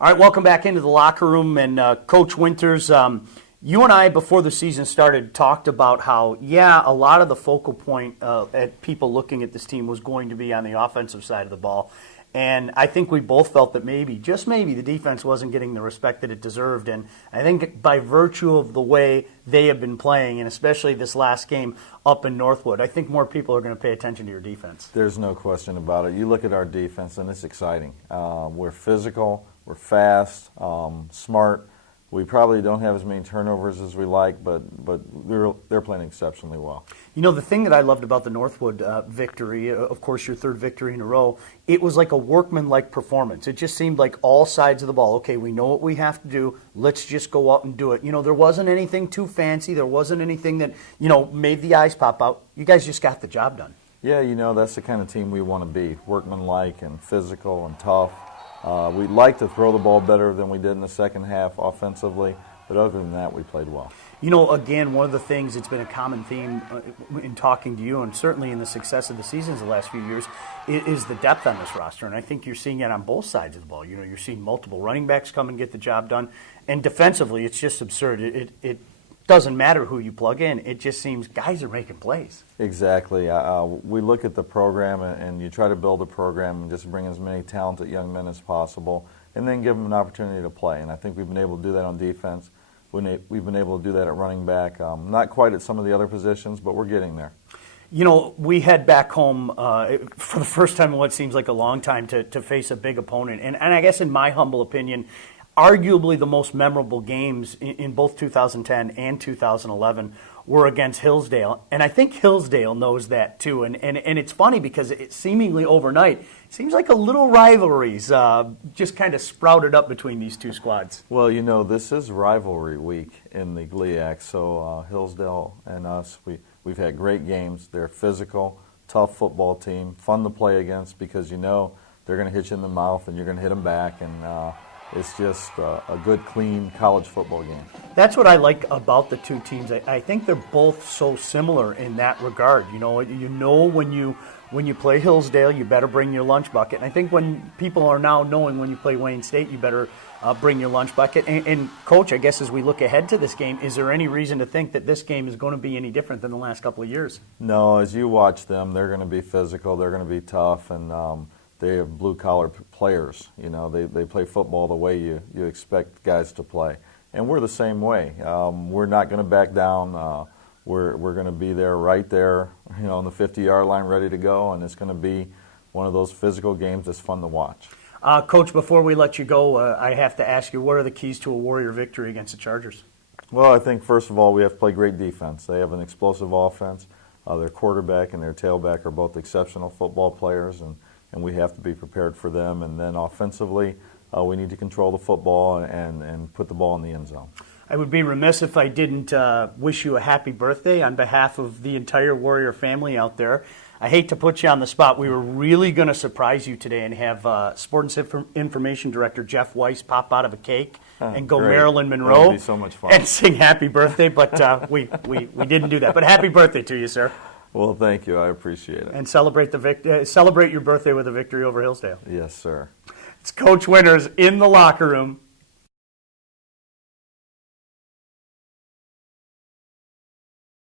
All right, welcome back into the locker room. And Coach Winters, you and I, before the season started, talked about how, a lot of the focal point at people looking at this team was going to be on the offensive side of the ball. And I think we both felt that maybe, just maybe, the defense wasn't getting the respect that it deserved. And I think by virtue of the way they have been playing, and especially this last game up in Northwood, I think more people are going to pay attention to your defense. There's no question about it. You look at our defense, and it's exciting. We're physical, we're fast, smart. We probably don't have as many turnovers as we like, but they're playing exceptionally well. You know, the thing that I loved about the Northwood victory, of course your third victory in a row, it was like a workman-like performance. It just seemed like all sides of the ball, okay, we know what we have to do, let's just go out and do it. You know, there wasn't anything too fancy, there wasn't anything that, made the eyes pop out. You guys just got the job done. Yeah, that's the kind of team we want to be, workman-like and physical and tough. We'd like to throw the ball better than we did in the second half offensively, but other than that, we played well. Again, one of the things that's been a common theme in talking to you, and certainly in the success of the seasons the last few years, is the depth on this roster. And I think you're seeing it on both sides of the ball. You're seeing multiple running backs come and get the job done. And defensively, it's just absurd. It doesn't matter who you plug in. It just seems guys are making plays. Exactly. We look at the program, and you try to build a program and just bring as many talented young men as possible, and then give them an opportunity to play. And I think we've been able to do that on defense. We've been able to do that at running back. Not quite at some of the other positions, but we're getting there. We head back home for the first time in what seems like a long time to face a big opponent. And I guess in my humble opinion, arguably the most memorable games in both 2010 and 2011 were against Hillsdale. And I think Hillsdale knows that too. And it's funny because it seemingly overnight, it seems like a little rivalries just kind of sprouted up between these two squads. Well, this is rivalry week in the GLIAC, so Hillsdale and us, we've had great games. They're physical, tough football team, fun to play against because they're going to hit you in the mouth and you're going to hit them back. And it's just a good, clean college football game. That's what I like about the two teams. I think they're both so similar in that regard. When you play Hillsdale, you better bring your lunch bucket. And I think when people are now knowing when you play Wayne State, you better bring your lunch bucket. And Coach, I guess as we look ahead to this game, is there any reason to think that this game is going to be any different than the last couple of years? No, as you watch them, they're going to be physical, they're going to be tough, and they have blue-collar players. They play football the way you expect guys to play. And we're the same way. We're not going to back down. We're going to be there, right there, on the 50-yard line, ready to go, and it's going to be one of those physical games that's fun to watch. Coach, before we let you go, I have to ask you, what are the keys to a Warrior victory against the Chargers? Well, I think, first of all, we have to play great defense. They have an explosive offense. Their quarterback and their tailback are both exceptional football players, and we have to be prepared for them. And then offensively, we need to control the football and put the ball in the end zone. I would be remiss if I didn't wish you a happy birthday on behalf of the entire Warrior family out there. I hate to put you on the spot. We were really going to surprise you today and have Sports Information Director Jeff Weiss pop out of a cake and go great. Marilyn Monroe. That would be so much fun. And sing happy birthday, but we didn't do that. But happy birthday to you, sir. Well, thank you. I appreciate it. And celebrate celebrate your birthday with a victory over Hillsdale. Yes, sir. It's Coach Winters in the locker room.